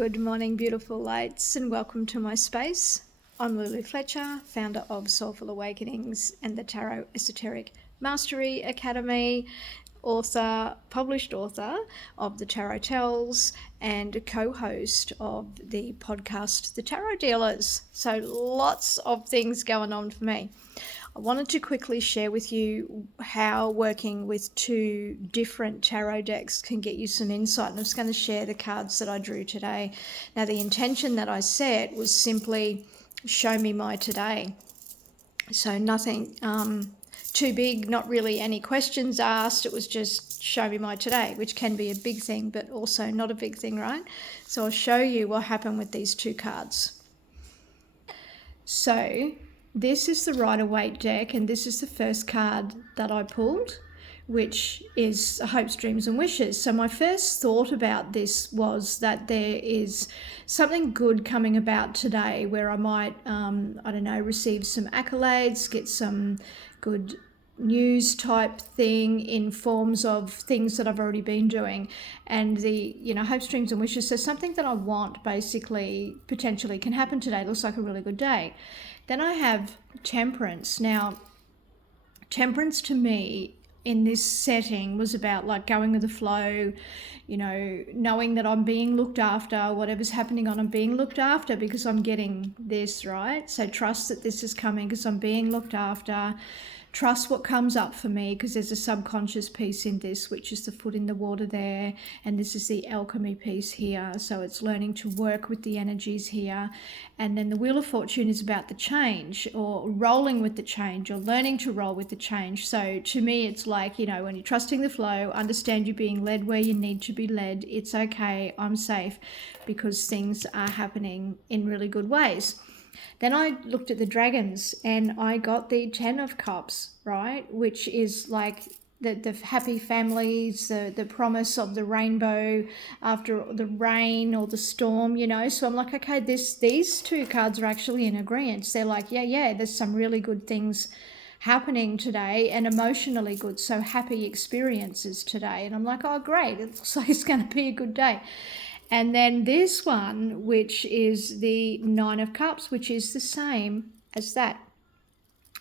Good morning, beautiful lights, and welcome to my space. I'm Lulu Fletcher, founder of Soulful Awakenings and the Tarot Esoteric Mastery Academy, published author of The Tarot Tells, and co-host of the podcast The Tarot Dealers. So lots of things going on for me. I wanted to quickly share with you how working with two different tarot decks can get you some insight. And I'm just going to share the cards that I drew today. Now, the intention that I set was simply show me my today. So nothing too big, not really any questions asked. It was just show me my today, which can be a big thing, but also not a big thing, right? So I'll show you what happened with these two cards. So this is the Rider-Waite deck, and this is the first card that I pulled, which is Hopes, Dreams and Wishes. So my first thought about this was that there is something good coming about today where I might, receive some accolades, get some good news type thing in forms of things that I've already been doing, and the hopes, dreams and wishes. So something that I want basically potentially can happen today. It looks like a really good day. Then I have Temperance. Now, Temperance to me in this setting was about like going with the flow, knowing that I'm being looked after, whatever's happening I'm being looked after because I'm getting this, right? So trust that this is coming because I'm being looked after. Trust what comes up for me because there's a subconscious piece in this, which is the foot in the water there. And this is the alchemy piece here. So it's learning to work with the energies here. And then the Wheel of Fortune is about the change or rolling with the change or learning to roll with the change. So to me, it's like, when you're trusting the flow, understand you're being led where you need to be led. It's okay. I'm safe because things are happening in really good ways. Then I looked at the dragons and I got the 10 of Cups, right? Which is like the happy families, the promise of the rainbow after the rain or the storm, So I'm like, okay, these two cards are actually in agreement. They're like, yeah, there's some really good things happening today and emotionally good. So happy experiences today. And I'm like, oh, great. It looks like it's going to be a good day. And then this one, which is the 9 of Cups, which is the same as that.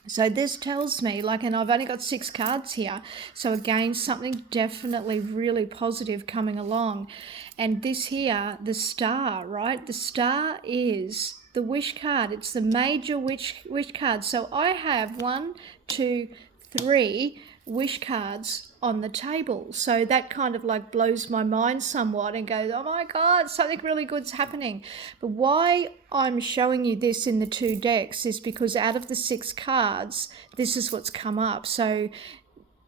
So this tells me, and I've only got 6 cards here. So again, something definitely really positive coming along. And this here, the Star, right? The Star is the wish card. It's the major wish card. So I have 1, 2, 3 wish cards on the table. So that kind of blows my mind somewhat and goes, oh my God, something really good's happening. But why I'm showing you this in the 2 decks is because out of the 6 cards, this is what's come up. So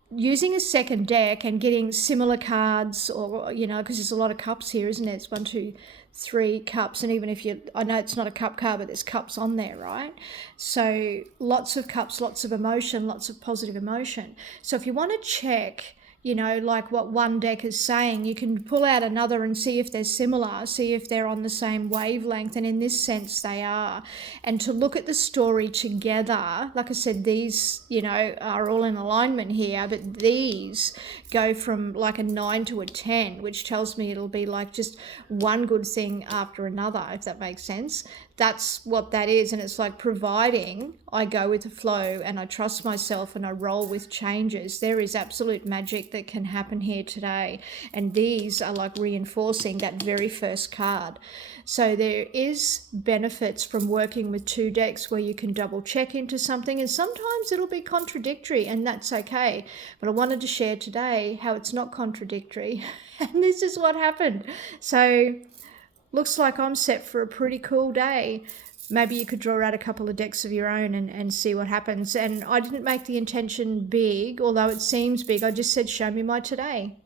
using a second deck and getting similar cards or, because there's a lot of cups here, isn't it? It's 1, 2, 3 cups. And even if I know it's not a cup card, but there's cups on there, right? So lots of cups, lots of emotion, lots of positive emotion. So if you want to check, what one deck is saying, you can pull out another and see if they're similar, see if they're on the same wavelength. And in this sense, they are. And to look at the story together, like I said, these, are all in alignment here, but these go from like a 9 to a 10, which tells me it'll be like just one good thing after another, if that makes sense. That's what that is. And it's like providing I go with the flow and I trust myself and I roll with changes. There is absolute magic that can happen here today. And these are like reinforcing that very first card. So there is benefits from working with 2 decks where you can double check into something. And sometimes it'll be contradictory and that's okay. But I wanted to share today how it's not contradictory. And this is what happened. So looks like I'm set for a pretty cool day. Maybe you could draw out a couple of decks of your own and see what happens. And I didn't make the intention big, although it seems big. I just said, show me my today.